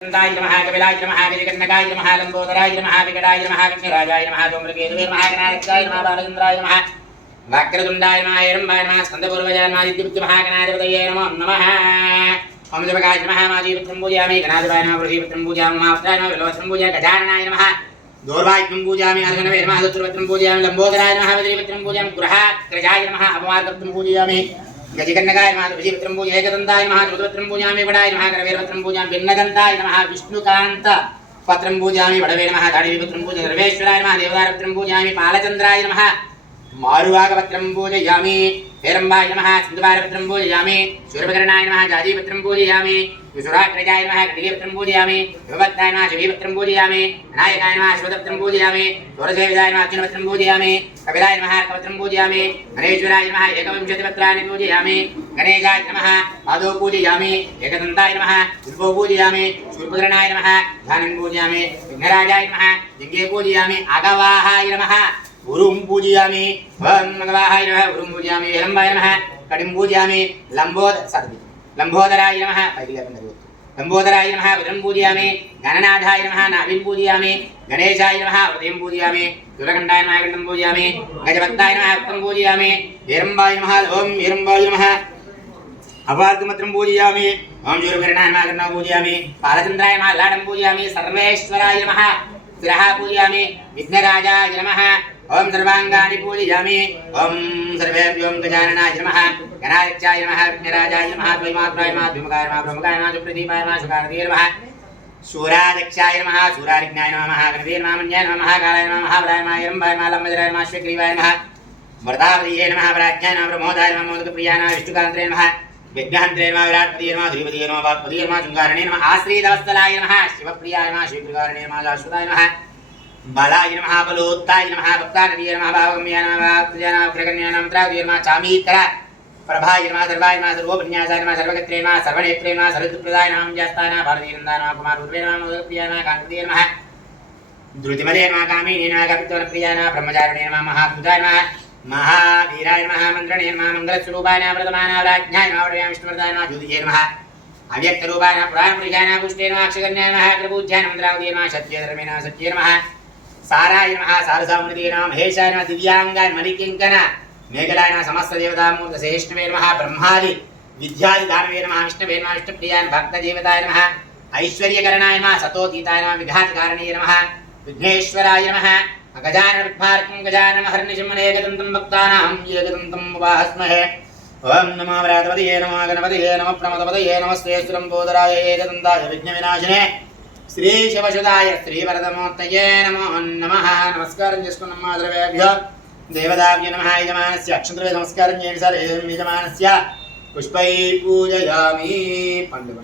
दाय नमः कपिलाय नमः गजकर्णकाय नमः लंबोदराय नमः विकटाय नमः विघ्नराजाय नमः धूम्रकेतुवे नमः गणाधिपताय नमः बालचन्द्राय नमः वक्रतुण्डाय नमः हिरण्मयाय नमः स्कन्दपूर्वजाय नमः दिव्यमहागणाधिपतये नमो नमः ओम जपकाय नमः माजीपुत्रं पूजयामि गणाधिपाय नमः बृहस्पतिं पूजयामि महावत्राय नमः विलोचनं पूजयामि गजाननाय नमः दोर्वायुं पूजयामि अर्घनवे नमः दुर्वत्रं पूजयामि लंबोदराय नमः वज्रपुत्रं पूजयामि गृहाग्रजाय नमः अपमार्गं पूजयामि गजकर्णकाय नमः तुलसीपत्रं पूजयामि एकदन्ताय नमः चतुर्वत्रं पूजयामि वडाय नमः करवीरपत्रं पूजयामि भिन्नदन्ताय नमः विष्णुकान्त पत्रं पूजयामि वडवे नमः दाढीपत्रं पूजयामि सर्वेश्वराय नमः देवदारपत्रं पूजयामि पालचन्द्राय नमः मारुवागपत्रं पूजयामि हेरम्बाय नमः सिन्धुवारपत्रं पूजयामि शूरपकर्णाय नमः जाजीपत्रं पूजयामि विशुराग्रजाय नमः गणगीपत्रं पूजयामि विभक्ताय नमः शिवीपत्रं पूजयामि विनायकाय नमः अश्वत्थपत्रं पूजयामि तुलसीविदाय नमः अर्जुनपत्रं पूजयामि कपिलाय नमः अर्कपत्रं पूजयामि गणेश्वराय नमः एकविंशतिपत्राणि पूजयामि गणेशाय नमः पादौ पूजयामि एकदन्ताय नमः शिल्पौ पूजयामि शूर्पकर्णाय नमः ध्यानं पूजयामि विघ्नराजाय नमः यज्ञे पूजयामि आगवाहाय नमः गुरुं पूजयामि ओम मंगवाहाय नमः गुरुं पूजयामि हिरण्मयाय नमः कटिं पूजयामि लंबोदराय नमः लंबोदराय नमः भद्रं पूजयामि गणनाथाय नमः नाभिं पूजयामि गणेशाय नमः हृदयं पूजयामि तुलकण्ठाय नमः कण्ठं पूजयामि गजभक्ताय नमः भक्तं पूजयामि हिरण्मयाय नमः ओम हिरण्मयाय नमः अपार्गमत्रं पूजयामि ओम शूरकर्णाय नमः कर्णं पूजयामि बालचन्द्राय नमः लाडं पूजयामि सर्वेश्वराय नमः शिरः पूजयामि विघ्नराजाय नमः ओम सर्वांगानि पूजयामि ओम सर्वेभ्यो गजाननाय नमः गणाध्यक्षाय नमः विघ्नराजाय नमः द्वैमात्राय नमः द्विमुखाय नमः ब्रह्मकाय नमः सुप्रदीपाय नमः सुकानदे नमः शूराध्यक्षाय नमः शूरारिज्ञाय नमः महागणपते नमः मन्याय नमः महाकालाय नमः महाबलाय नमः हिरण्मयाय नमः लंबोदराय नमः अश्वग्रीवाय नमः मृतावतीये नमः प्राज्ञाय नमः प्रमोदाय नमः मोदकप्रियाय नमः विष्णुकान्ते नमः विघ्नहन्त्रे नमः विराट्पतिये नमः धुरीपतिये नमः वाक्पतिये नमः शृङ्गारणे नमः आश्रितवत्सलाय नमः शिवप्रियाय नमः शिवकृगारणे नमः शाश्वताय नमः बालाय नमः बलोत्ताय नमः भक्तानदिये नमः भावगम्याय नमः भक्तजय नमः प्रगण्याय नमः त्रावतीये नमः चामीतर प्रभाय नमः सर्वाय नमः सर्वोपन्यासाय नमः सर्वगत्रे नमः सर्वनेत्रे नमः सर्वदुःप्रदाय नमः जास्ताय नमः भारतीनन्दाय नमः कुमाररूपे नमः मोदकप्रियाय नमः कान्तप्रियाय नमः द्रुतिमदे नमः कामिनी नमः कपित्वप्रियाय नमः ब्रह्मचारिणे नमः महाभूताय नमः महावीराय नमः मन्त्रणे नमः मङ्गलस्वरूपाय नमः प्रथमाय नमः राज्ञाय नमः वरदाय विष्णुवर्धाय नमः ज्योतिजे नमः अव्यक्तरूपाय नमः पुराणपुरुषाय नमः पुष्टे नमः अक्षगण्याय नमः अग्रपूज्याय नमः द्रावतीये नमः सत्यधर्मे नमः सत्ये नमः साराय नमः सारसामुनिते नमः महेशाय नमः दिव्यांगाय मणिकिङ्कण मेघलाय नमः समस्त देवतामूर्त श्रेष्ठवे नमः ब्रह्मादि विद्यादि दानवे नमः विष्णवे नमः विष्णुप्रियाय भक्तदेवताय नमः ऐश्वर्यकरणाय नमः सतोतीताय नमः विघातकारणीय नमः विघ्नेश्वराय नमः गजाननविद्वार्कं गजाननमहर्निशमने एकदन्तं भक्तानां एकदन्तं उपास्महे ओम नमो व्रातपतये नमः गणपतये नमः प्रमदपतये नमस्ते लंबोदराय एकदन्ताय विघ्नविनाशिने श्री शिवसुदाय श्रीवरदमूर्तये नमो नमः नमस्कारं చేసుకున్నాం మాధవేభ్యో దేవదాభ్యో నమః యజమానస్య అక్షంతవే నమస్కారం చేయండి సార్ యజమానస్య పుష్పై పూజయామి పండు